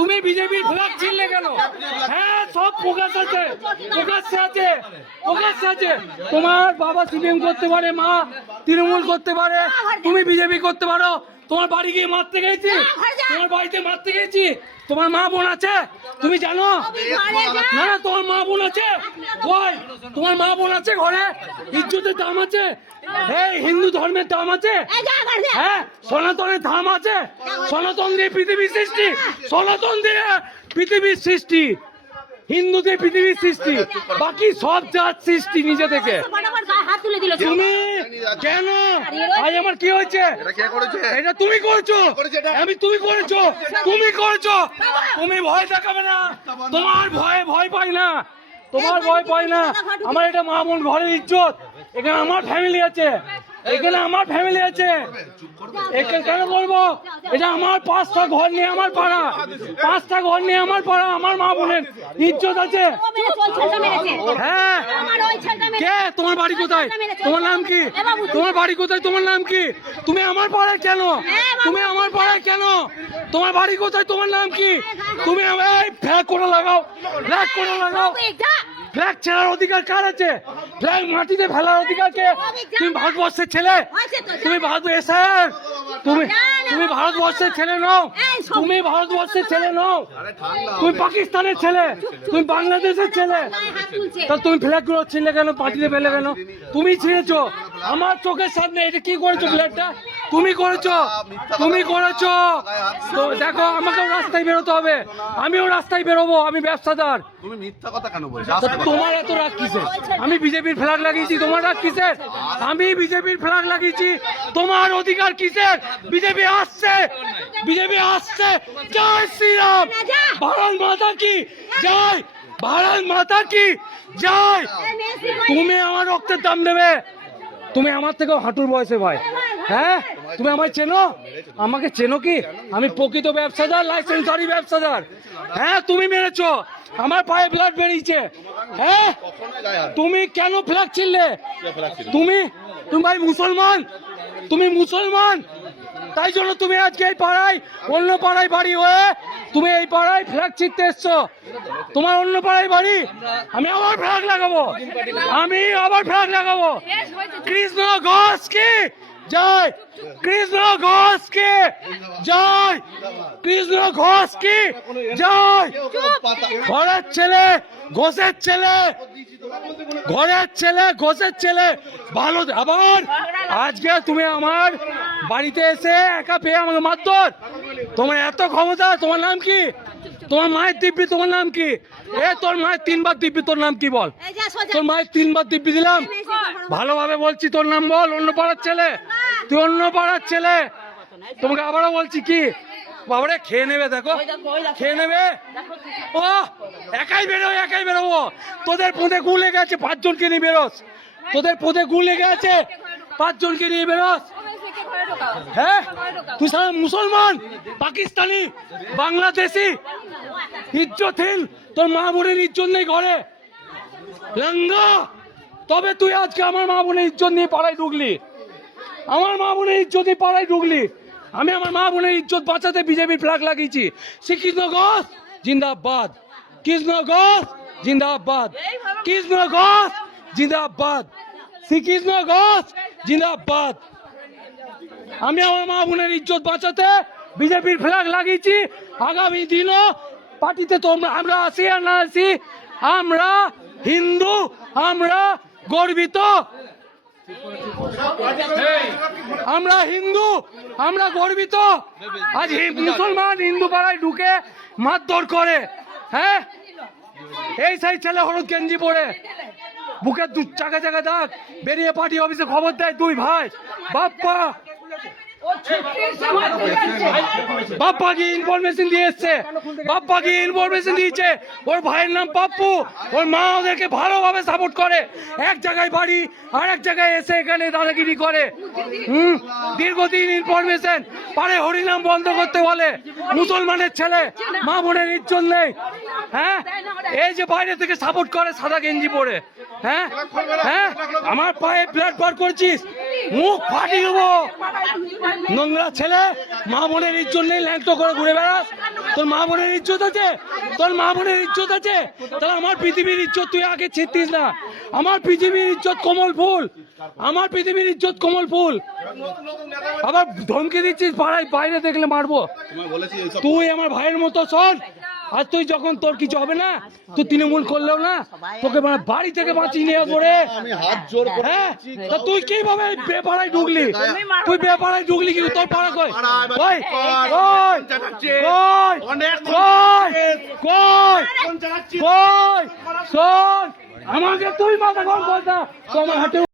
তুমি বিজেপির ফ্ল্যাগ ছিনলে কেন? হ্যাঁ, সব প্রকাশ আছে, প্রকাশ্যে আছে, প্রকাশ্যে আছে। তোমার বাবা সিপিএম করতে পারে, মা তৃণমূল করতে পারে, তুমি বিজেপি করতে পারো। তোমার বাড়ি গিয়ে মারতে গেছি, তোমার বাড়িতে মারতে গেছি। তোমার মা বোন আছে, তুমি জানো না? না, তোমার মা বোন আছে, কই? তোমার মা বোন আছে ঘরে? ইজ্জতের দাম আছে, এই হিন্দু ধর্মের দাম আছে, হ্যাঁ, সনাতনের দাম আছে। সনাতন দিয়ে পৃথিবীর সৃষ্টি, সনাতন দিয়ে পৃথিবীর সৃষ্টি, হিন্দুদের পৃথিবীর সৃষ্টি, বাকি সব জাত সৃষ্টি নিজে থেকে। তুমি কেন? আজ আমার কি হয়েছে? এটা তুমি করেছো, আমি তুমি করেছো, তুমি করেছো। তুমি ভয় দেখাবে না, তোমার ভয় পাই না, তোমার ভয় পাই না। আমার এটা মা বোন ঘরের ইজ্জত, এখানে আমার ফ্যামিলি আছে, এখানে আমার ফ্যামিলি আছে। এখানে কেন বলবো? এটা আমার 5টা ঘর নিয়ে আমার পাড়া, 5টা ঘর নিয়ে আমার পাড়া, আমার মা বোনের ইজ্জত আছে। হ্যাঁ, কে? তোমার বাড়ি কোথায়? তোমার নাম কি? তোমার বাড়ি কোথায়? তোমার নাম কি? তুমি আমার পাড়ায় কেন? তুমি আমার পাড়ায় কেন? তোমার বাড়ি কোথায়? তোমার নাম কি? তুমি ফ্ল্যাগ করে লাগাও, ফ্ল্যাগ করে লাগাও। ফ্ল্যাগ ছেড়ার অধিকার কার আছে? ফ্ল্যাগ মাটিতে ফেলার অধিকার কে? তুমি ভারতবর্ষের ছেলে, তুমি ভারতবর্ষের, তুমি ভারতবর্ষের ছেলে নও, তুমি ভারতবর্ষের ছেলে নও, তুমি পাকিস্তানের ছেলে, তুমি বাংলাদেশের ছেলে। তা তুমি ফ্ল্যাগ গুলো ছিঁড়লে কেন? পাটিতে ফেলে কেন? তুমি ছিঁড়েছো আমার চোখের সামনে। এটা কি করেছো? ফ্ল্যাগটা তুমি করেছো, তুমি করেছো। তো দেখো, আমাকেও রাস্তায় বেরোতে হবে, আমিও রাস্তায় বেরোবো, আমি ব্যবসাদার। তুমি মিথ্যা কথা কেন বলছো? তোমার এত রাগ কিসের? আমি বিজেপির ফ্ল্যাগ লাগিয়েছি, তোমার রাগ কিসের? আমি বিজেপির ফ্ল্যাগ লাগিয়েছি, তোমার অধিকার কিসের? বিজেপি আসছে, বিজেপি আসছে। জয় শ্রীরাম, ভারত মাতা কি জয়, ভারত মাতা কি জয়। তুমি আমার রক্তের দাম দেবে, তুমি আমার থেকেও হাঁটুর বয়সে ভাই। হ্যাঁ, তুমি আমায় চেনো? আমাকে চেনো কি? আমি প্রকৃত ব্যবসাদার, লাইসেন্সারি ব্যবসাদার। হ্যাঁ, তুমি মেরেছো, আমার পায়ে ব্লাড বেরিয়েছে। হ্যাঁ, তুমি কেন ফ্ল্যাগ ছিঁড়লে? তুমি তুমি ভাই মুসলমান, তুমি মুসলমান, তাই জন্য তুমি আজকে এই পাড়ায়, অন্য পাড়ায় বাড়ি হয়ে তুমি এই পাড়ায় ফ্ল্যাগ ছিঁড়তে এসছো। তোমার অন্য পাড়ায় বাড়ি, আমি আবার ফ্ল্যাগ লাগাবো, আমি আবার ফ্ল্যাগ লাগাবো। কৃষ্ণ ঘোষ কি জয়, কৃষ্ণ ঘোষ কি জয়, কৃষ্ণ ঘোষ কি জয়। ঘরের ছেলে, ঘোষের ছেলে, ঘরের ছেলে, ঘোষের ছেলে ভালো। আবার আজকে তুমি আমার বাড়িতে এসে একা পেয়ে আমাকে মারধর। তোমার এত ক্ষমতা? তোমার নাম কি? তোমার মায়ের দিব্যি, তোমার নাম কি? তোর মায়ের 3বার দিব্যি, তোর নাম কি বল? তোর মায়ের 3বার দিব্যি দিলাম, ভালোভাবে বলছি, তোর নাম বল। অন্য পাড়ার ছেলে, তুই অন্য পাড়ার ছেলে। তোমাকে আবারও বলছি কি, বাবারে খেয়ে নেবে, দেখো খেয়ে নেবে। ও একাই বেরো, একাই বেরোবো। তোদের পোঁদে গু লেগে আছে, 5 জনকে নিয়ে বেরোস। তোদের পোঁদে গু লেগে আছে, 5 জনকে নিয়ে বেরোস। হ্যাঁ, তুই সারা মুসলমান, পাকিস্তানি, বাংলাদেশি, ইজ্জতহীন, তোর মা বোনের ইজ্জত নেই ঘরে, লঙ্গা। তবে তুই আজকে আমার মা বোনের ইজ্জত নিয়ে পাড়ায় ঢুকলি, আমার মা বোনের ইজ্জত নিয়ে পাড়ায় ঢুকলি। আমি আমার মা বোনের ইজ্জত বাঁচাতে বিজেপির ফ্ল্যাগ লাগিয়েছি। শ্রীকৃষ্ণ ঘোষ জিন্দাবাদ, কৃষ্ণ ঘোষ জিন্দাবাদ, কৃষ্ণ ঘোষ জিন্দাবাদ, শ্রীকৃষ্ণ ঘোষ জিন্দাবাদ। আমি আমার মা বোনের ইজ্জত বাঁচাতে বিজেপির ফ্ল্যাগ লাগিয়েছি। আগামী দিনও পার্টিতে তোমরা, আমরা আসি আর না আসি, আমরা হিন্দু, আমরা গর্বিত, আমরা হিন্দু, আমরা গর্বিত। আজ মুসলমান হিন্দু পাড়ায় ঢুকে মারধর করে। হ্যাঁ, এই সেই ছেলে হলুদ গেঞ্জি পরে, বুকের 2 জায়গা দাগ, বেরিয়ে পার্টি অফিসে খবর দেয় 2 ভাই। বাপ্পা, বাপ্পা কি ইনফরমেশন দিয়ে এসছে, বাপ্পা কি ইনফরমেশন দিয়েছে। ওর ভাইয়ের নাম পাপ্পু, ওর মা ওদেরকে ভালোভাবে সাপোর্ট করে। এক জায়গায় বাড়ি, আর এক জায়গায় এসে এখানে দাদাগিরি করে। দীর্ঘদিন ইনফরমেশন পারে হরিনাম বন্ধ করতে বলে। মুসলমানের ছেলে, মা বোনের ইজ্জত নেই। হ্যাঁ, এই যে বাইরে থেকে সাপোর্ট করে সাদা গেঞ্জি পরে। হ্যাঁ, হ্যাঁ, আমার পায়ে ব্লাড বার করছিস, মুখ ফাটিয়ে দেবো। নোংরা ছেলে, মা বোনের ইজ্জত নেই, ল্যাংটো করে ঘুরে বেড়াস। তোর মা বোনের ইজ্জত আছে, তোর মা বোনের ইজ্জত আছে, তাহলে আমার পৃথিবীর ইজ্জত তুই আগে ছিটতিস না। আমার পৃথিবীর ইজ্জত কমল ফুল, আমার পৃথিবীর ইজ্জত কমল ফুল। আবার ধমকি দিচ্ছিস পাড়ায় বাইরে দেখলে মারবো। তুই আমার ভাইয়ের মতো শোন, আর তুই যখন তোর কিছু হবে না, তুই তৃণমূল করলেও না, তোকে বাড়ি থেকে বাঁচিয়ে নিয়ে পড়ে। হ্যাঁ, তা তুই কিভাবে বেপাড়ায় ঢুকলি? তুই বেপাড়ায় ঢুকলি কি? তোর পাড়া কই? কই কই কই কই শোন, আমাকে তুই মাথা গরম কর না, তোমার হাতে